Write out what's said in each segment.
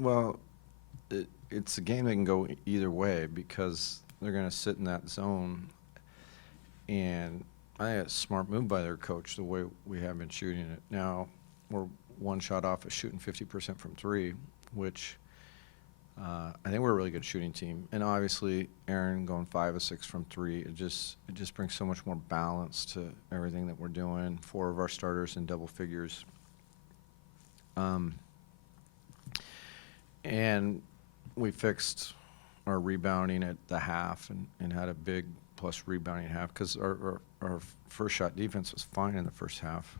Well, it's a game that can go either way because they're going to sit in that zone. And I think it's a smart move by their coach, the way we have been shooting it. Now, we're one shot off of shooting 50% from three, which I think we're a really good shooting team. And obviously, Aaron going 5 of 6 from three, it just brings so much more balance to everything that we're doing. 4 of our starters in double figures. And we fixed our rebounding at the half and had a big plus rebounding half because our first shot defense was fine in the first half.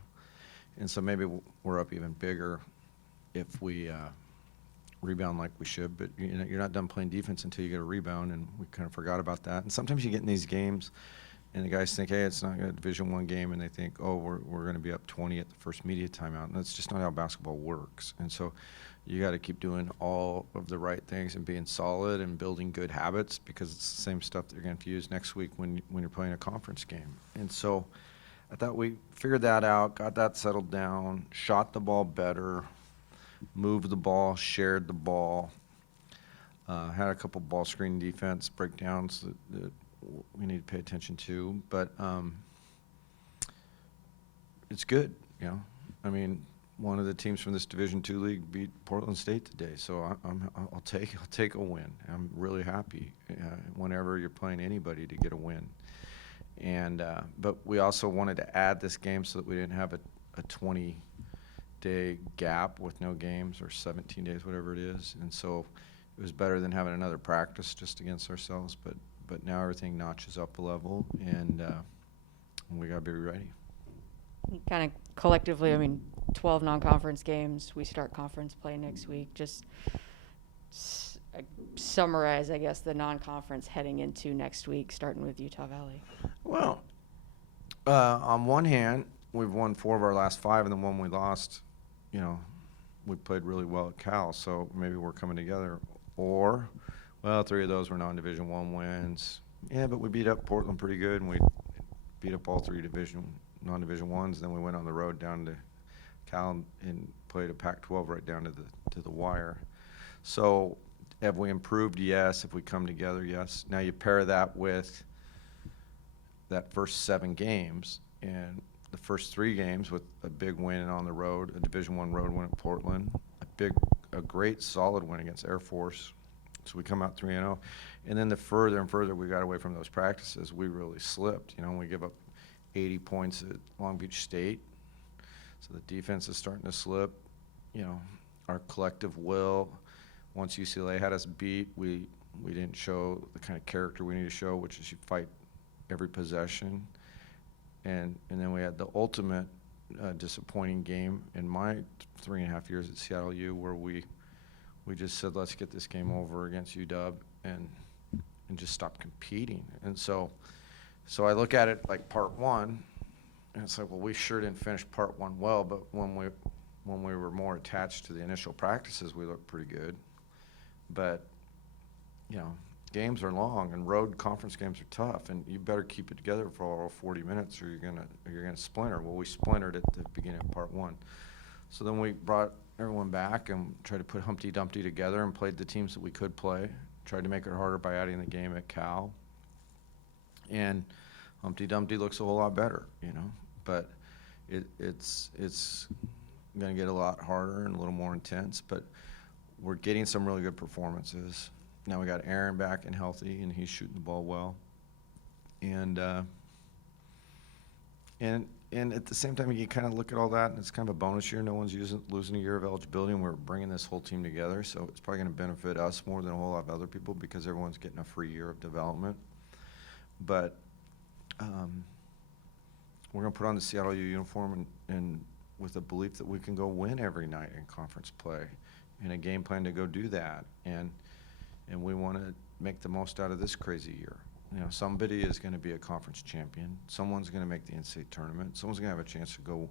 And so maybe we're up even bigger if we rebound like we should. But you're not done playing defense until you get a rebound, and we kind of forgot about that. And sometimes you get in these games and the guys think, hey, it's not a Division I game, and they think, oh, we're going to be up 20 at the first media timeout. And that's just not how basketball works. And so you got to keep doing all of the right things and being solid and building good habits because it's the same stuff that you're going to use next week when you're playing a conference game. And so I thought we figured that out, got that settled down, shot the ball better, moved the ball, shared the ball, had a couple ball screen defense breakdowns that we need to pay attention to. But it's good, you know. I mean, one of the teams from this Division II league beat Portland State today, so I'll take a win. I'm really happy whenever you're playing anybody to get a win. And but we also wanted to add this game so that we didn't have a 20-day gap with no games, or 17 days, whatever it is. And so it was better than having another practice just against ourselves. But now everything notches up a level, and we got to be ready. Kind of collectively, I mean, 12 non-conference games. We start conference play next week. Just summarize, I guess, the non-conference heading into next week, starting with Utah Valley. Well, on one hand, we've won 4 of our last 5, and the one we lost, you know, we played really well at Cal, so maybe we're coming together. Or, well, 3 of those were non-Division I wins. Yeah, but we beat up Portland pretty good, and we beat up all 3 non-Division I's. Then we went on the road down to Cal and played a Pac-12 right down to the wire. So have we improved? Yes. If we come together, yes. Now you pair that with that first 7 games, and the first 3 games with a big win on the road, a Division I road win at Portland, a great solid win against Air Force. So we come out 3-0. And then the further and further we got away from those practices, we really slipped. You know, we give up 80 points at Long Beach State. So the defense is starting to slip. You know, our collective will. Once UCLA had us beat, we didn't show the kind of character we need to show, which is you fight every possession. And then we had the ultimate disappointing game in my 3.5 years at Seattle U, where we just said, let's get this game over against UW and just stop competing. And so I look at it like part 1, and it's like, well, we sure didn't finish part 1 well, but when we were more attached to the initial practices, we looked pretty good. But, you know, games are long, and road conference games are tough, and you better keep it together for all 40 minutes, or you're gonna splinter. Well, we splintered at the beginning of part 1. So then we brought everyone back and tried to put Humpty Dumpty together and played the teams that we could play. Tried to make it harder by adding the game at Cal. And Humpty Dumpty looks a whole lot better, you know. But it's going to get a lot harder and a little more intense. But we're getting some really good performances. Now we got Aaron back and healthy, and he's shooting the ball well. And at the same time, you kind of look at all that, and it's kind of a bonus year. No one's losing a year of eligibility, and we're bringing this whole team together. So it's probably going to benefit us more than a whole lot of other people because everyone's getting a free year of development. But we're going to put on the Seattle U uniform and with a belief that we can go win every night in conference play, and a game plan to go do that. And we want to make the most out of this crazy year. You know, somebody is going to be a conference champion. Someone's going to make the NCAA tournament. Someone's going to have a chance to go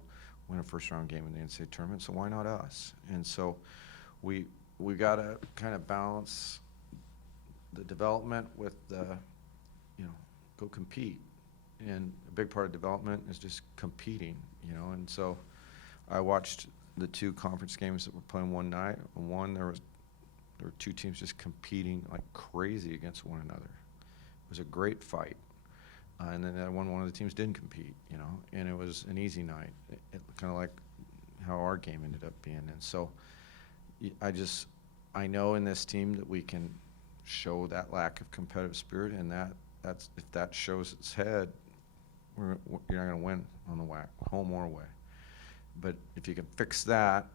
win a first-round game in the NCAA tournament. So why not us? And so we got to kind of balance the development with the, you know, go compete. And a big part of development is just competing, you know. And so I watched the 2 conference games that were playing one night. One, there was There were two teams just competing like crazy against one another. It was a great fight. And then that one of the teams didn't compete, you know, and it was an easy night, kind of like how our game ended up being. And so I know in this team that we can show that lack of competitive spirit, and that's if that shows its head, you're not going to win on the WAC, home or away. But if you can fix that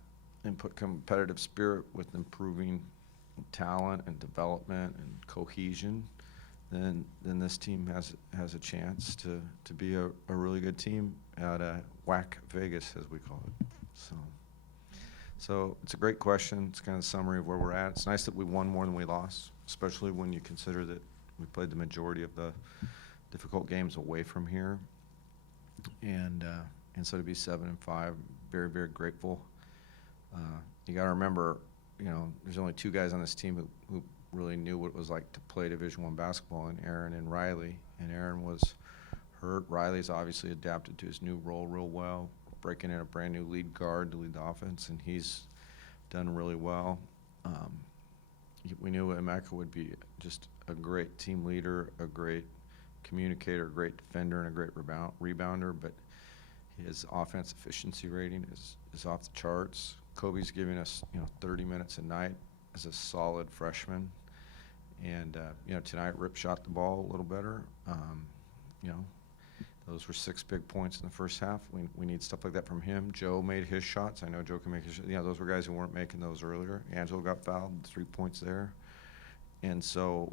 and put competitive spirit with improving talent and development and cohesion, then this team has a chance to be a really good team at WAC Vegas, as we call it. So it's a great question. It's kind of a summary of where we're at. It's nice that we won more than we lost, especially when you consider that we played the majority of the difficult games away from here. And so to be 7-5, very, very grateful. You got to remember, you know, there's only two guys on this team who really knew what it was like to play Division I basketball, and Aaron and Riley. And Aaron was hurt. Riley's obviously adapted to his new role real well, breaking in a brand new lead guard to lead the offense, and he's done really well. We knew Emeka would be just a great team leader, a great communicator, a great defender, and a great rebounder, but his offense efficiency rating is off the charts. Kobe's giving us, you know, 30 minutes a night as a solid freshman. And, you know, tonight Rip shot the ball a little better. You know, those were 6 big points in the first half. We need stuff like that from him. Joe made his shots. I know Joe can make his shots. You know, those were guys who weren't making those earlier. Angelo got fouled, 3 points there. And so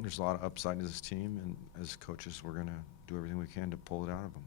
there's a lot of upside to this team. And as coaches, we're going to do everything we can to pull it out of them.